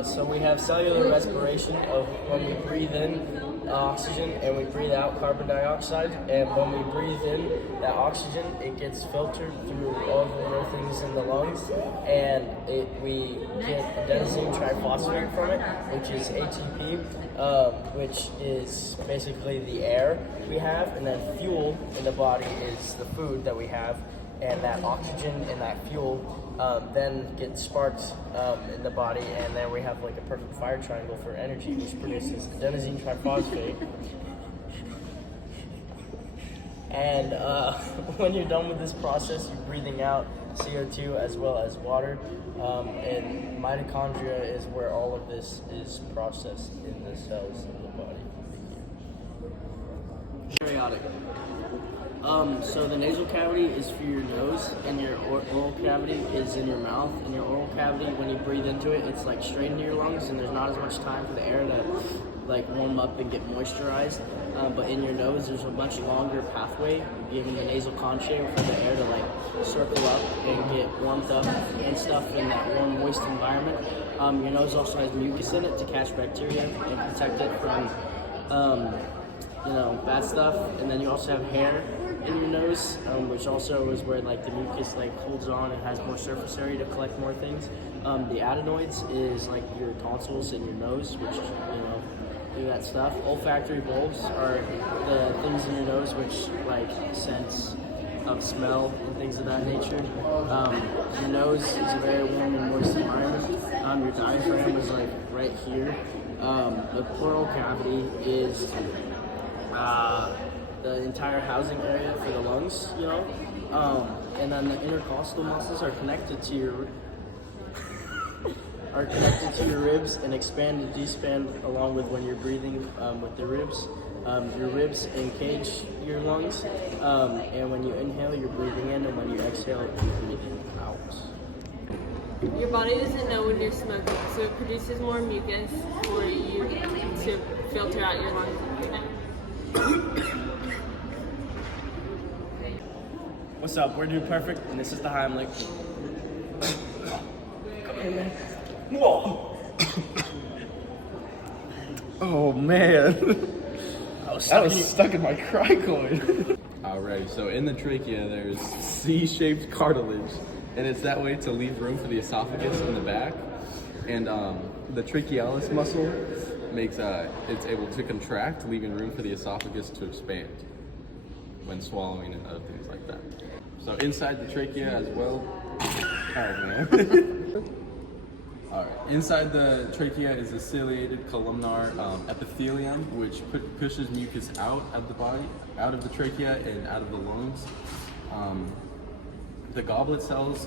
So we have cellular respiration of when we breathe in oxygen and we breathe out carbon dioxide. And when we breathe in that oxygen, it gets filtered through all the little things in the lungs, and we get adenosine triphosphate from it, which is ATP, which is basically the air we have, and then fuel in the body is the food that we have, and that oxygen and that fuel then gets sparked in the body, and then we have like a perfect fire triangle for energy, which produces adenosine triphosphate. And when you're done with this process, you're breathing out CO2 as well as water, and mitochondria is where all of this is processed in the cells of the body. Periodic. So the nasal cavity is for your nose, and your oral cavity is in your mouth. And your oral cavity, when you breathe into it, it's like straight into your lungs, and there's not as much time for the air to like warm up and get moisturized. But in your nose, there's a much longer pathway, given the nasal concave, for the air to like circle up and get warmed up and stuff in that warm, moist environment. Your nose also has mucus in it to catch bacteria and protect it from bad stuff. And then you also have hair in your nose, which also is where like the mucus like holds on and has more surface area to collect more things. The adenoids is like your tonsils in your nose, which do that stuff. Olfactory bulbs are the things in your nose which like sense of smell and things of that nature. Your nose is a very warm and moist environment. Your diaphragm is like right here. The pleural cavity is the entire housing area for the lungs, and then the intercostal muscles are connected to your ribs and expand and despand along with when you're breathing with the ribs. Your ribs encage your lungs, and when you inhale, you're breathing in, and when you exhale, you're breathing out. Your body doesn't know when you're smoking, so it produces more mucus for you to filter out your lungs. What's up? We're Dude Perfect, and this is the Heimlich. Come here, man. Whoa! Oh man, That was stuck in my cricoid. Alrighty, so in the trachea there's C-shaped cartilage, and it's that way to leave room for the esophagus in the back. And the trachealis muscle makes it's able to contract, leaving room for the esophagus to expand when swallowing and other things like that. So inside the trachea as well. Oh man. All right. Inside the trachea is the ciliated columnar epithelium, which pushes mucus out of the body, out of the trachea and out of the lungs. The goblet cells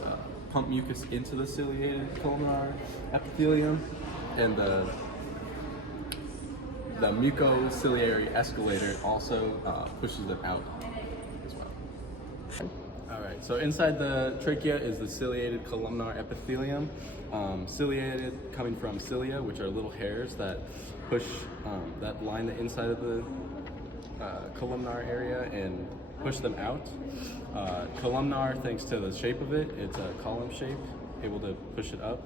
pump mucus into the ciliated columnar epithelium, and the mucociliary escalator also pushes it out as well. All right, so inside the trachea is the ciliated columnar epithelium. Ciliated coming from cilia, which are little hairs that push, that line the inside of the columnar area and push them out. Columnar, thanks to the shape of it, it's a column shape, able to push it up.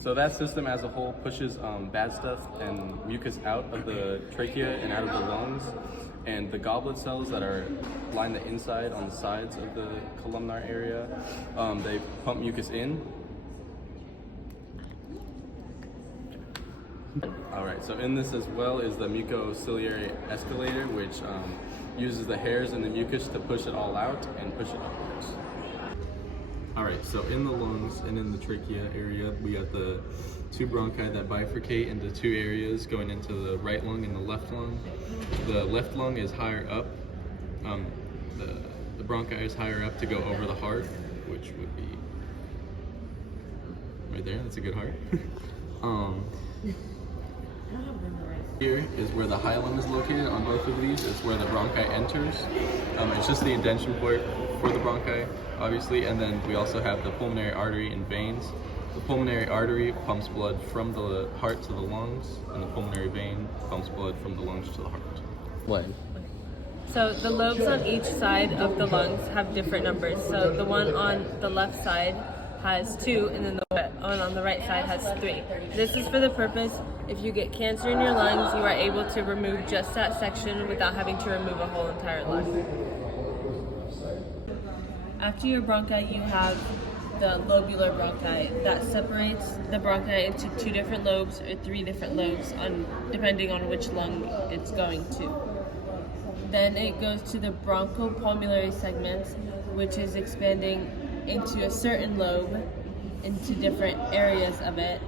So that system as a whole pushes bad stuff and mucus out of the trachea and out of the lungs. And the goblet cells that line the inside on the sides of the columnar area, they pump mucus in. All right, so in this as well is the mucociliary escalator, which uses the hairs and the mucus to push it all out and push it upwards. All right, so in the lungs and in the trachea area, we got the two bronchi that bifurcate into two areas going into the right lung and the left lung. The left lung is higher up. The bronchi is higher up to go over the heart, which would be right there. That's a good heart. Here is where the hilum is located on both of these. It's where the bronchi enters. It's just the indention port for the bronchi, obviously, and then we also have the pulmonary artery and veins. The pulmonary artery pumps blood from the heart to the lungs, and the pulmonary vein pumps blood from the lungs to the heart. What? So the lobes on each side of the lungs have different numbers. So the one on the left side has 2, and then the one on the right side has 3. This is for the purpose, if you get cancer in your lungs, you are able to remove just that section without having to remove a whole entire lung. After your bronchi, you have the lobular bronchi that separates the bronchi into 2 different lobes or 3 different lobes, depending on which lung it's going to. Then it goes to the bronchopulmonary segments, which is expanding into a certain lobe, into different areas of it.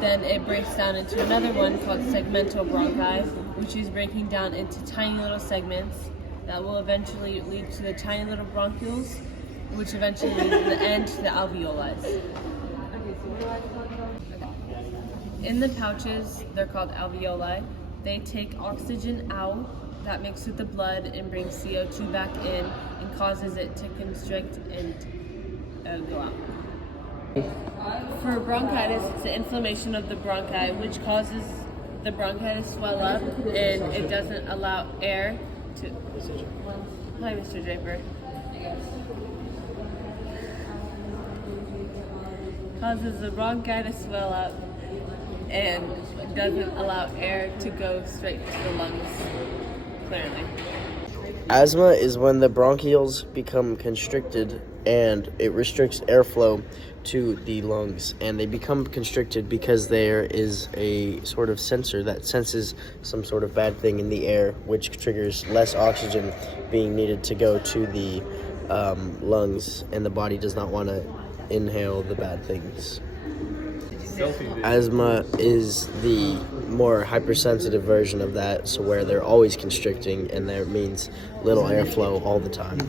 Then it breaks down into another one called segmental bronchi, which is breaking down into tiny little segments that will eventually lead to the tiny little bronchioles, which eventually leads to the end to the alveoli. In the pouches, they're called alveoli. They take oxygen out that mixes with the blood and brings CO2 back in and causes it to constrict and go out. For bronchitis, it's the inflammation of the bronchi, which causes the bronchi to swell up, and it doesn't allow air to... Hi, Mr. Draper. Causes the bronchi to swell up and doesn't allow air to go straight to the lungs clearly. Asthma is when the bronchioles become constricted and it restricts airflow to the lungs, and they become constricted because there is a sort of sensor that senses some sort of bad thing in the air, which triggers less oxygen being needed to go to the lungs, and the body does not want to inhale the bad things. Asthma is the more hypersensitive version of that, so where they're always constricting, and that means little airflow all the time.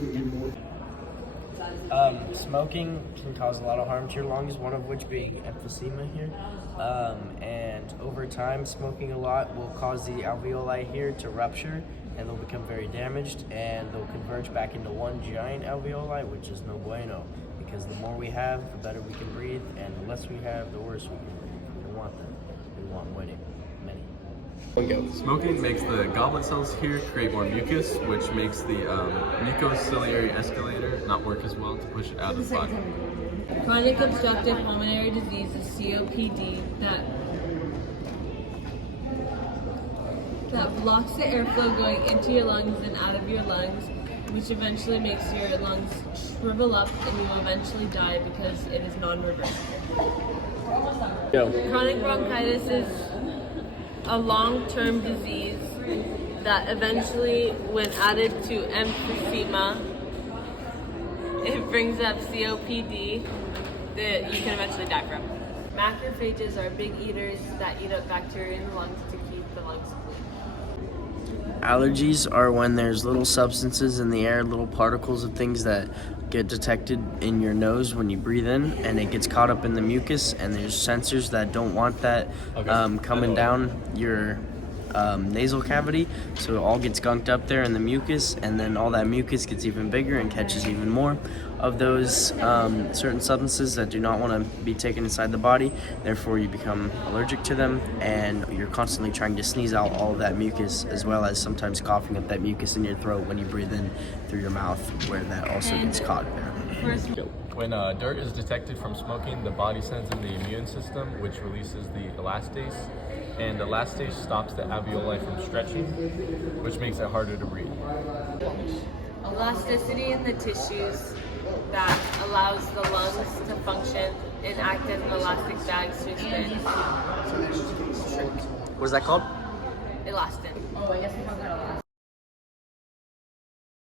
Smoking can cause a lot of harm to your lungs, one of which being emphysema here. And over time, smoking a lot will cause the alveoli here to rupture, and they'll become very damaged, and they'll converge back into one giant alveoli, which is no bueno. Because the more we have, the better we can breathe, and the less we have, the worse we can breathe. We want them. We want many. Smoking makes the goblet cells here create more mucus, which makes the mucociliary escalator not work as well to push it out of the body. Chronic obstructive pulmonary disease is COPD that blocks the airflow going into your lungs and out of your lungs, which eventually makes your lungs shrivel up and you will eventually die because it is non-reversible. Chronic bronchitis is a long-term disease that eventually, when added to emphysema, it brings up COPD that you can eventually die from. Macrophages are big eaters that eat up bacteria in the lungs to keep the lungs clean. Allergies are when there's little substances in the air, little particles of things that get detected in your nose when you breathe in, and it gets caught up in the mucus, and there's sensors that don't want that coming down your nasal cavity, so it all gets gunked up there in the mucus, and then all that mucus gets even bigger and catches even more of those certain substances that do not want to be taken inside the body. Therefore, you become allergic to them, and you're constantly trying to sneeze out all of that mucus, as well as sometimes coughing up that mucus in your throat when you breathe in through your mouth, where that also gets caught there. When dirt is detected from smoking, the body sends in the immune system, which releases the elastase, and elastase stops the alveoli from stretching, which makes it harder to breathe. Elasticity in the tissues that allows the lungs to function and act as an elastic bag to expand. What is that called? Elastin.